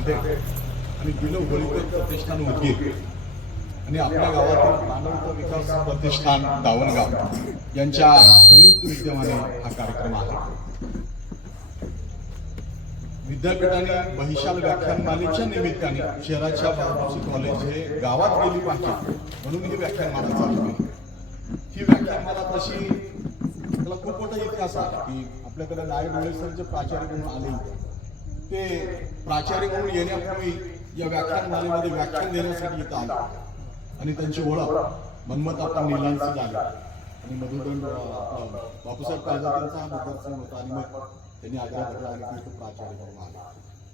नांदेड आणि दिलं होळीकर प्रतिष्ठान उदगीर आणि आपल्या गावातील मानवता विकास प्रतिष्ठान दावणगाव यांच्या संयुक्त विद्यमाने हा कार्यक्रम आहे। विद्यापीठाने बहिशाल व्याख्यानमालेच्या निमित्ताने शहराच्या फार्मसी कॉलेज हे गावात गेली पाहिजे म्हणून ही व्याख्यानमाला चालू केली। ही व्याख्यानमाला तशी त्याला खूप मोठा इतिहास आहे की आपल्याकडे नायब डोळेसरचे प्राचार्य म्हणून आले, ते प्राचार्य म्हणून येण्यापूर्वी या व्याख्यानमालेमध्ये व्याख्यान देण्यासाठी इथं आले आणि त्यांची ओळख मनमत नीलांची झाली आणि मधुदंड बापूसाहेब काळजातींचा हा मतदारसंघ होता आणि मग त्यांनी आग्रह धरला आणि तो प्राचार्य म्हणून आला।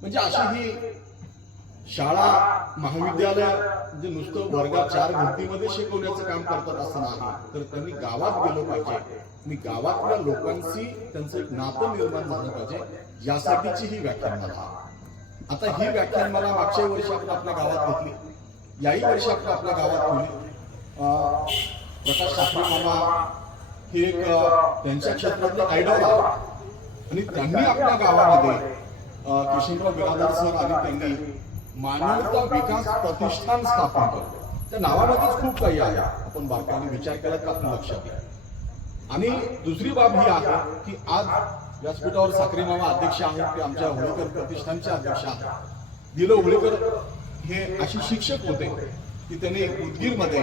म्हणजे अशी ही शाळा महाविद्यालय म्हणजे नुसतं वर्गात 4 भिंतीमध्ये शिकवण्याचं काम करतात असं नाही, तर त्यांनी गावात गेलं पाहिजे आणि गावातल्या लोकांशी त्यांचं एक नातं निर्माण झालं पाहिजे, यासाठीची ही व्याख्यानमाला। आता ही व्याख्यानमाला मागच्या वर्षी आपण आपल्या गावात घेतली, याही वर्षी आपण आपल्या गावात ठेवली। प्रकाश साखरे मामा हे एक त्यांच्या क्षेत्रातले आयडॉल आहे आणि त्यांनी आपल्या गावामध्ये किशनराव बिरादर सर आणि त्यांनी मानवता विकास प्रतिष्ठान स्थापन केलं। त्या नावामध्येच खूप काही आहे, आपण बारकाईने विचार केला तर आपल्या लक्षात येईल। आणि दुसरी बाब ही आहे की आज व्यासपीठावर साखरे मामा अध्यक्ष आहेत, ते आमच्या होळीकर प्रतिष्ठानचे अध्यक्ष आहेत। दिलं होळीकर हे असे शिक्षक होते की त्यांनी उदगीरमध्ये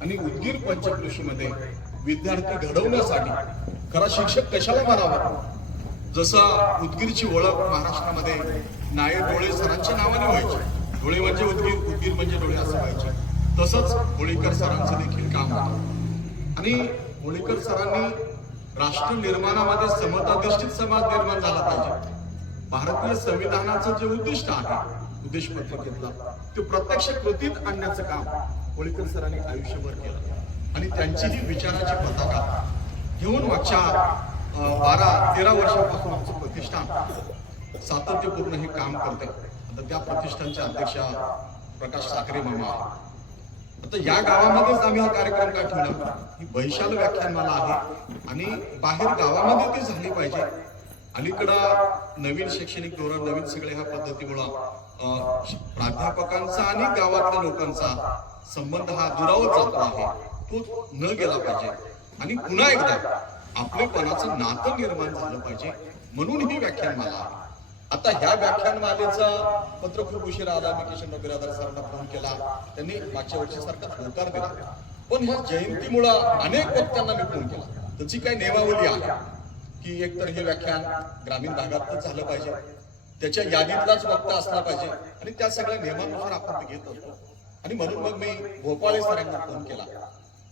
आणि उदगीर पंचकृषीमध्ये विद्यार्थी घडवण्यासाठी खरा शिक्षक कशाला म्हणावा, जसं उदगीरची ओळख महाराष्ट्रामध्ये नायब डोळे सरांच्या नावाने व्हायची, डोळे म्हणजे उदगीर, उदगीर म्हणजे डोळे असं व्हायचे, तसंच होळीकर सरांचं देखील काम होतं। आणि होळीकर सरांनी राष्ट्र निर्माणामध्ये समताधिष्ठित समाज निर्माण झाला पाहिजे, भारतीय संविधानाचं जे उद्दिष्ट आहे उद्देश पत्रिकेतला ते प्रत्यक्ष कृतीत आणण्याचं काम होळीकर सरांनी आयुष्यभर केलं आणि त्यांची ही विचाराची पताका घेऊन मागच्या 12-13 वर्षापासून आमचं प्रतिष्ठान सातत्यपूर्ण हे काम करते। आता त्या प्रतिष्ठानचे अध्यक्ष प्रकाश साखरे मामा। आता या गावामध्येच आम्ही हा कार्यक्रम काय ठेवला, ही बहिशाल व्याख्यानमाला आहे आणि बाहेर गावामध्ये ती झाली पाहिजे। अलीकडं नवीन शैक्षणिक धोरण, नवीन सगळे ह्या पद्धतीमुळं प्राध्यापकांचा आणि गावातल्या लोकांचा संबंध हा दुरावत जातो आहे, तो न गेला पाहिजे आणि पुन्हा एकदा आपलेपणाचं नातं निर्माण झालं पाहिजे म्हणून ही व्याख्यानमाला आहे। आता ह्या व्याख्यानमालेचा पत्र खूप उशीर आला, मी किशनराव बिरादर सरांना फोन केला, त्यांनी मागच्या वर्षीसारखा होकार दिला, पण ह्या जयंतीमुळं अनेक वक्त्यांना मी फोन केला। त्याची काही नियमावली आहे की एकतर हे व्याख्यान ग्रामीण भागातच झालं पाहिजे, त्याच्या यादीतलाच वक्ता असला पाहिजे आणि त्या सगळ्या नियमानुसार आपण ते घेत असतो। आणि म्हणून मग मी भोपाळे सरांना फोन केला,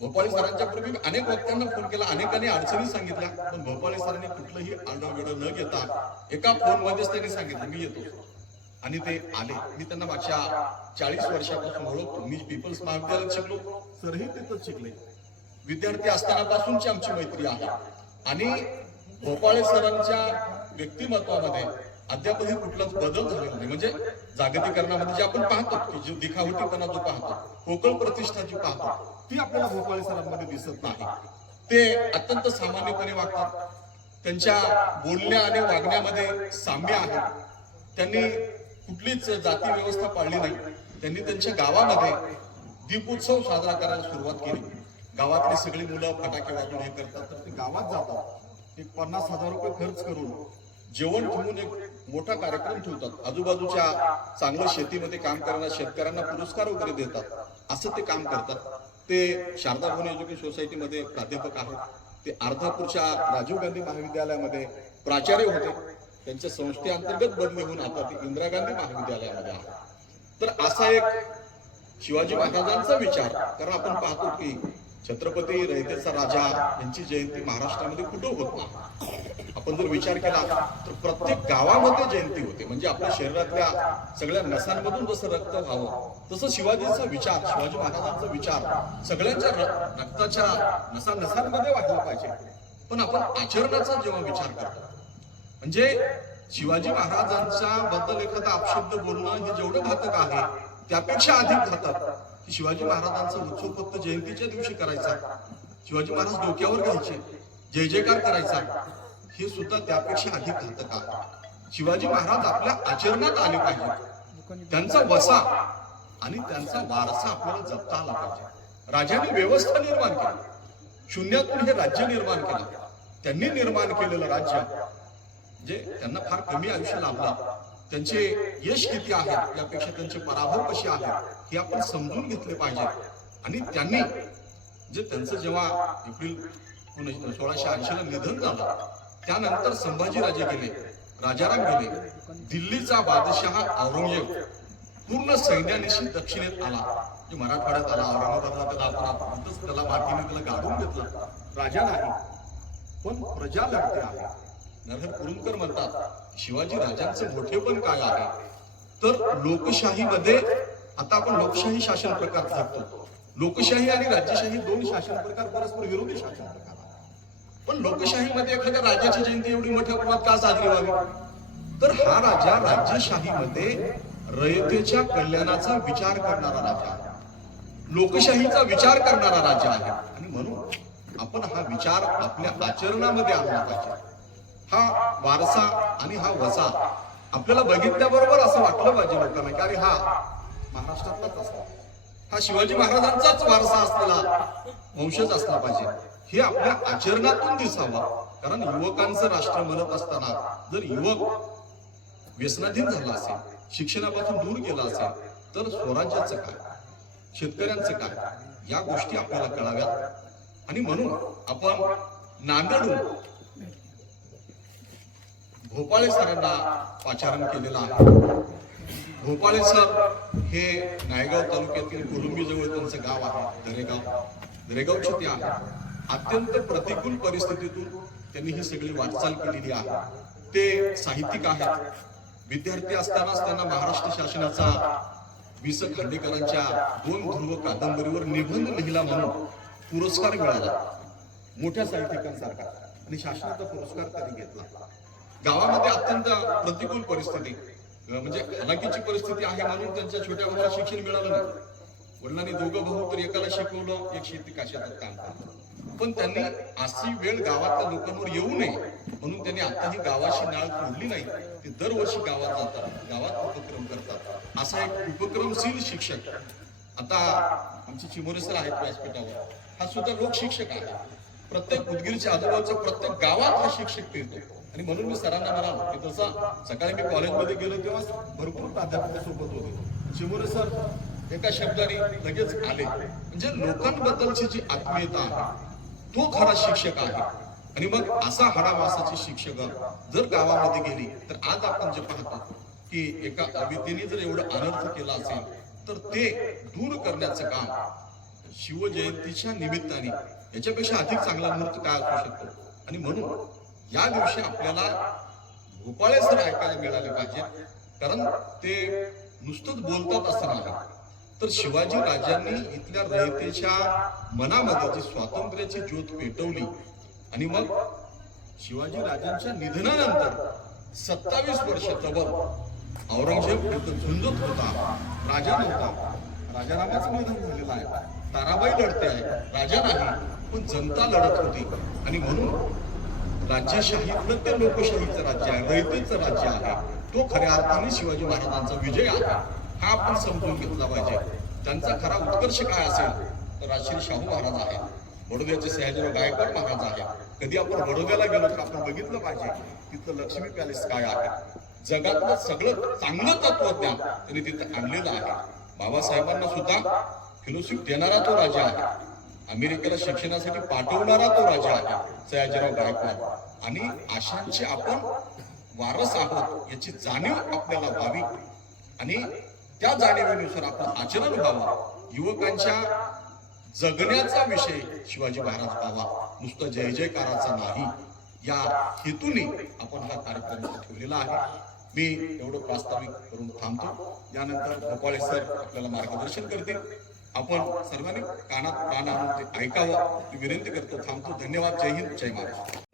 भोपाळे सरांच्या पूर्वी अनेक वक्त्यांना फोन केला, अनेकांनी अडचणी सांगितल्या, पण भोपाळे सरांनी कुठलंही आढळवेढ न घेता एका फोनमध्येच त्यांनी सांगितलं मी येतो आणि ते आले। मी त्यांना मागच्या 40 वर्षापासून ओळखतो, मी पीपल्स महाविद्यालयात शिकलो, सरही तिथंच शिकले, विद्यार्थी असतानापासूनची आमची मैत्री आहे आणि भोपाळे सरांच्या व्यक्तिमत्वामध्ये अद्यापही कुठलाच बदल झालेला नाही। म्हणजे जागतिकरणामध्ये जे आपण पाहतो की जो दिखावटीपणा जो पाहतो, पोकळ प्रतिष्ठा जी पाहतो, ती आपल्याला भोपाळे सरांमध्ये दिसत नाही। ते अत्यंत सामान्यपणे वागतात, त्यांच्या बोलण्या आणि वागण्यामध्ये साम्य आहे, त्यांनी कुठलीच जाती व्यवस्था पाळली नाही। त्यांनी त्यांच्या गावामध्ये दीपोत्सव साजरा करायला सुरुवात केली, गावातली सगळी मुलं फटाके वाजवून हे करतात, तर ते गावात जातात, एक 50,000 रुपये खर्च करून जेवण ठेवून एक मोठा कार्यक्रम ठेवतात, आजूबाजूच्या चांगलं शेतीमध्ये काम करणाऱ्या शेतकऱ्यांना पुरस्कार वगैरे देतात, असं ते काम करतात। ते शारदा भवन एज्युकेशन सोसायटीमध्ये प्राध्यापक आहेत, ते अर्धापूरच्या राजीव गांधी महाविद्यालयामध्ये प्राचार्य होते, त्यांच्या संस्थेअंतर्गत बदली होऊन आता ते इंदिरा गांधी महाविद्यालयामध्ये आहे। तर असा एक शिवाजी महाराजांचा विचार, कारण आपण पाहतो की छत्रपती रयतेचा राजा यांची जयंती महाराष्ट्रामध्ये कुठं होत नाही। आपण जर विचार केला तर प्रत्येक गावामध्ये जयंती होते, म्हणजे आपल्या शरीरातल्या सगळ्या नसांमधून जसं रक्त व्हावं तसं शिवाजीचा विचार, शिवाजी महाराजांचा विचार सगळ्यांच्या रक्ताच्या नसांमध्ये वाढला पाहिजे। पण आपण आचरणाचा जेव्हा विचार करतो, म्हणजे शिवाजी महाराजांच्या बद्दल एखादा अपशब्द बोलणं हे जेवढं घातक आहे त्यापेक्षा अधिक घातक की शिवाजी महाराजांचा उत्सव फक्त जयंतीच्या दिवशी करायचा, शिवाजी महाराज डोक्यावर घ्यायचे, जय जयकार करायचा, हे सुद्धा त्यापेक्षा अधिक घातक आहे। शिवाजी महाराज आपल्या आचरणात आले पाहिजे, त्यांचा वसा आणि त्यांचा वारसा आपल्याला जपता आला पाहिजे. राजाने व्यवस्था निर्माण केली, शून्यातून हे राज्य निर्माण केलं. त्यांनी निर्माण केलेलं राज्य जे त्यांना फार कमी आयुष्य लाभलं, त्यांचे यश किती आहे यापेक्षा त्यांचे पराभव कसे आहेत हे आपण समजून घेतले पाहिजे. आणि त्यांनी जे त्यांचं जेव्हा एप्रिल 1680 ला निधन झालं, त्यानंतर संभाजीराजे गेले, राजाराम गेले, दिल्लीचा बादशाह औरंगजेब पूर्ण सैन्यानिशी दक्षिणेत आला, जे मराठवाड्यात आला, औरंगाबादला त्याला मातीने त्याला गाडून घेतलं. राजा नाही पण प्रजा लढते आहे. नरहर कुरुंदकर म्हणतात शिवाजी राजांचे मोठेपण काय आहे, तर लोकशाहीमध्ये आता आपण लोकशाही शासन प्रकार जगतो. लोकशाही आणि राज्यशाही दोन शासन प्रकार परस्पर विरोधी शासन प्रकार आहेत. पण लोकशाहीमध्ये एखाद्या राजाची जयंती एवढी मोठ्या प्रमाणात का साजरी व्हावी, तर हा राजा राज्यशाहीमध्ये रयतेच्या कल्याणाचा विचार करणारा राजा आहे, लोकशाहीचा विचार करणारा राजा आहे. आणि म्हणून आपण हा विचार आपल्या आचरणामध्ये आणला पाहिजे. हा वारसा आणि हा वसा आपल्याला बघितल्याबरोबर असं वाटलं पाहिजे लोकांना की अरे हा महाराष्ट्रातलाच असला, हा शिवाजी महाराजांचाच वारसा असलेला वंशज असला पाहिजे. हे आपल्या आचरणातून दिसावं. कारण युवकांचं राष्ट्र म्हणत असताना जर युवक व्यसनाधीन झाला असेल, शिक्षणापासून दूर गेला असेल, तर स्वराज्याचं काय, शेतकऱ्यांचं काय, या गोष्टी आपल्याला कळाव्यात. आणि म्हणून आपण नांदेडहून भोपाळे सरांना पाचारण केलेलं आहे. भोपाळे सर हे नायगाव तालुक्यातील कोलंबी जवळ त्यांचं गाव आहे, दरेगावचे ते आहे. अत्यंत प्रतिकूल परिस्थितीतून त्यांनी ही सगळी वाटचाल केलेली आहे. ते साहित्यिक आहेत. विद्यार्थी असतानाच त्यांना महाराष्ट्र शासनाचा वि.स. खांडेकरांच्या 2 ध्रुव कादंबरीवर निबंध लिहिला म्हणून पुरस्कार मिळाला, मोठ्या साहित्यिकांसारखा. आणि शासनाचा पुरस्कार त्यांनी घेतला. गावामध्ये अत्यंत प्रतिकूल परिस्थिती, म्हणजे हलाखीची परिस्थिती आहे म्हणून त्यांच्या छोट्या भावाला शिक्षण मिळालं नाही. वडिलांनी दोघं भाऊ तर एकाला शिकवलं, एक शेती काशात काम केलं. पण त्यांनी अशी वेळ गावातल्या लोकांवर येऊ नये म्हणून त्यांनी आताही गावाची नाळ तोडली नाही. ते दरवर्षी गावात जातात, गावात उपक्रम करतात. असा एक उपक्रमशील शिक्षक आता आमचे चिमोरे सर आहेत व्यासपीठावर, हा सुद्धा लोक शिक्षक आहे. प्रत्येक उदगीरच्या आजूबाजूच्या प्रत्येक गावात हा शिक्षक फिरतो. आणि म्हणून मी सरांना म्हणालो की तसं सकाळी मी कॉलेजमध्ये गेलो तेव्हा भरपूर प्राध्यापक सोबत होते. चिमोरे सर एका शब्दाने लगेच आले. म्हणजे लोकांबद्दलची जी आत्मीयता आहे तो खरा शिक्षक आहे. आणि मग असा हाडामासाचे शिक्षक जर गावामध्ये गेली तर आज आपण जे पाहतो की एका अविद्येने जर एवढं अनर्थ केला असेल तर ते दूर करण्याचं काम शिवजयंतीच्या निमित्ताने याच्यापेक्षा अधिक चांगला मुहूर्त काय असू शकतो. आणि म्हणून या दिवशी आपल्याला भोपाळे सर ऐकायला मिळाले पाहिजे. कारण ते नुसतंच बोलतात असं नाही, तर शिवाजी राजांनी इथल्या रयतेच्या मनामध्ये जी स्वातंत्र्याची ज्योत पेटवली. आणि मग शिवाजी राजांच्या निधनानंतर 27 वर्ष तब्बल औरंगजेब झुंजत होता, राजा नव्हता. राजारामाचं निधन झालेलं आहे, ताराबाई लढते आहे, राजा नाही पण जनता लढत होती. आणि म्हणून राज्यशाहीतलं ते लोकशाहीचं राज्य आहे, रयतेचं राज्य आहे. तो खऱ्या अर्थाने शिवाजी महाराजांचा विजय आहे. हा आपण समजून घेतला पाहिजे. त्यांचा खरा उत्कर्ष काय असेल तर राजश्री शाहू महाराज आहे, बडोद्याचे सयाजीराव गायकवाड महाराज आहे. कधी आपण बडोद्याला गेलो तर आपण बघितलं पाहिजे तिथलं लक्ष्मी पॅलेस काय आहे. जगातलं सगळं चांगलं तत्वज्ञान त्यांनी तिथं आणलेलं आहे. बाबासाहेबांना सुद्धा फेलोशिप देणारा तो राजा आहे, अमेरिकेला शिक्षणासाठी पाठवणारा तो राजा आहे सयाजीराव गायकवाड. आणि अशांचे आपण वारस आहोत याची जाणीव आपल्याला व्हावी आणि त्या जाणीवेनुसार आपण आचरण व्हावं. युवकांच्या जगण्याचा विषय शिवाजी महाराज व्हावा, नुसतं जय जयकाराचा नाही. या हेतूने आपण हा कार्यक्रम ठेवलेला आहे. मी एवढं प्रास्ताविक करून थांबतो. यानंतर भोपाळे सर आपल्याला मार्गदर्शन करतील. आपण सर्वांनी कानात कान आणून ते ऐकावं ही विनंती करतो. थांबतो. धन्यवाद. जय हिंद, जय महाराष्ट्र.